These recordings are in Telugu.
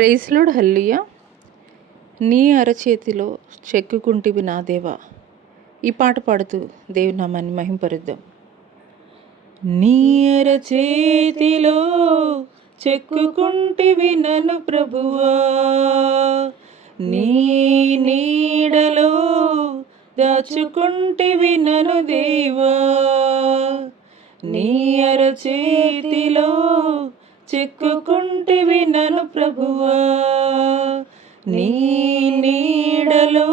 ప్రైజ్ లార్డ్ హల్లెలూయా. నీ అరచేతిలో చెక్కుకుంటివి నా దేవా. ఈ పాట పాడుతూ దేవుని నామాన్ని మహింపరుద్దాం. నీ అరచేతిలో చెక్కుకుంటివి నన్ను ప్రభువా, నీ నీడలో దాచుకుంటివి నన్ను దేవా. నీ అరచేతిలో చెక్కుకుంటివి నన్ను ప్రభువా, నీ నీడలో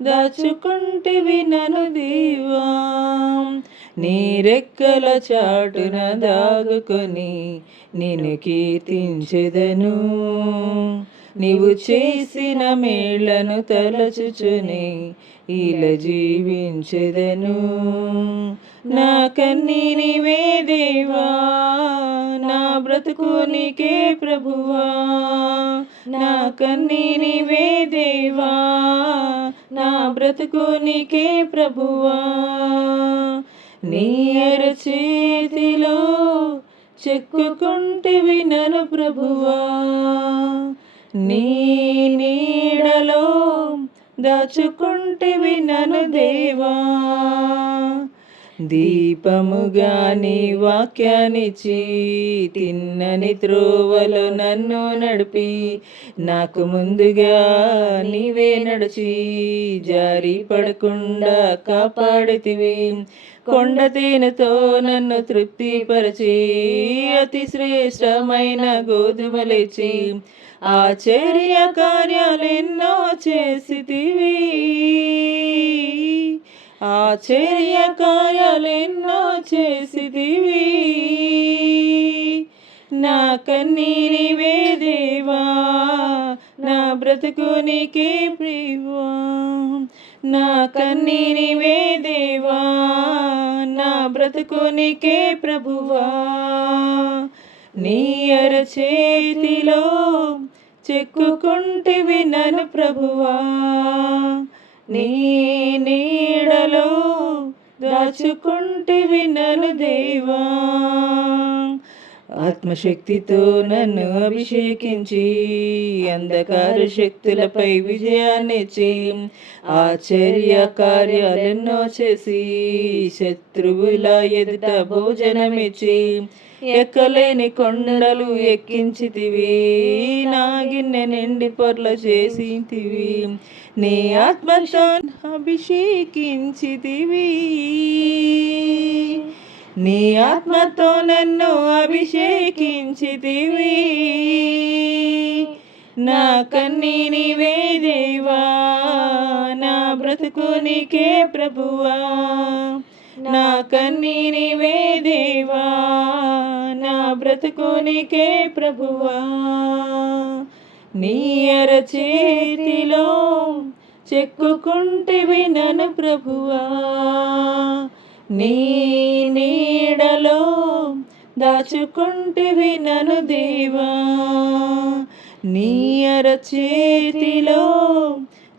దాచుకుంటివి నన్ను దేవా. నీ రెక్కల చాటున దాగుకొని నిన్ను కీర్తించెదను, నీవు చేసిన మేళ్లను తలచుచుని ఇలా జీవించెదను. నా కన్నీనివే దేవా, నా బ్రతుకు నీకే ప్రభువా. నా కన్నీనివే దేవా, నా బ్రతుకు నీకే ప్రభువా. నీ అరచేతిలో చెక్కుకుంటివి నన్ను ప్రభువా, నీ నీడలో దాచుకుంటివి నన్ను దేవా. దీపముగా నీ వాక్యాన్నిచ్చి తిన్నని త్రోవలో నన్ను నడిపి, నాకు ముందుగా నీవే నడిచి జారి పడకుండా కాపాడితివి. కొండ తేనెతో నన్ను తృప్తిపరచి అతి శ్రేష్టమైన గోధుమలిచ్చి ఆశ్చర్య కార్యాలెన్నో చేసితివి. ఆశ్చర్య కార్యాలెన్నో చేసితివి. నా కన్నీనివే దేవా, నా బ్రతుకు నీకే ప్రభువా. నా కన్నీనివే దేవా, నా బ్రతుకు నీకే ప్రభువా. నీ అరచేతిలో చెక్కుకుంటివి నన్ను ప్రభువా, నీ నీడలో దాచుకుంటివి నన్ను దేవా. ఆత్మశక్తితో నన్ను అభిషేకించి అంధకార శక్తులపై విజయాన్నిచ్చి ఆశ్చర్య కార్యాలెన్నో చేసి శత్రువుల ఎదుట భోజనమిచ్చి ఎక్కలేని కొండలు ఎక్కించితివి. నా గిన్నె నిండి పొర్ల చేసితివి. నీ ఆత్మతో అభిషేకించితివి. నీ ఆత్మతో నన్ను అభిషేకించితివి. నా కన్నీనివే దేవా, నా బ్రతుకు నీకే ప్రభువా. నా కన్నీనివే దేవా, నా బ్రతుకు నీకే ప్రభువా. నీ అరచేతిలో చెక్కుకుంటివి నన్ను ప్రభువా, నీ నీడలో దాచుకుంటివి నన్ను దేవా. నీ అరచేతిలో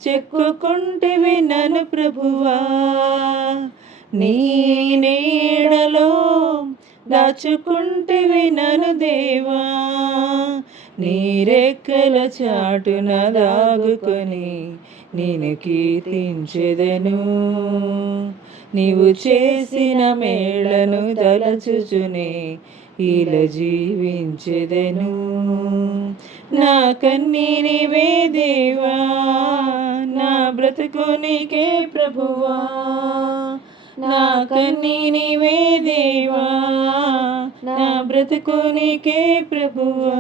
చెక్కుకుంటివి నన్ను ప్రభువా, నీ నీడలో దాచుకుంటివి నన్ను దేవా. నీ రెక్కల చాటున దాగుకొని నేను కీర్తించెదను, నీవు చేసిన మేళ్లను తలచుచుని ఇలా జీవించెదను. నా కన్నీనివే దేవా, నా బ్రతుకు నీకే ప్రభువా. నా కన్నీనివే దేవా, నా బ్రతుకు నీకే ప్రభువా.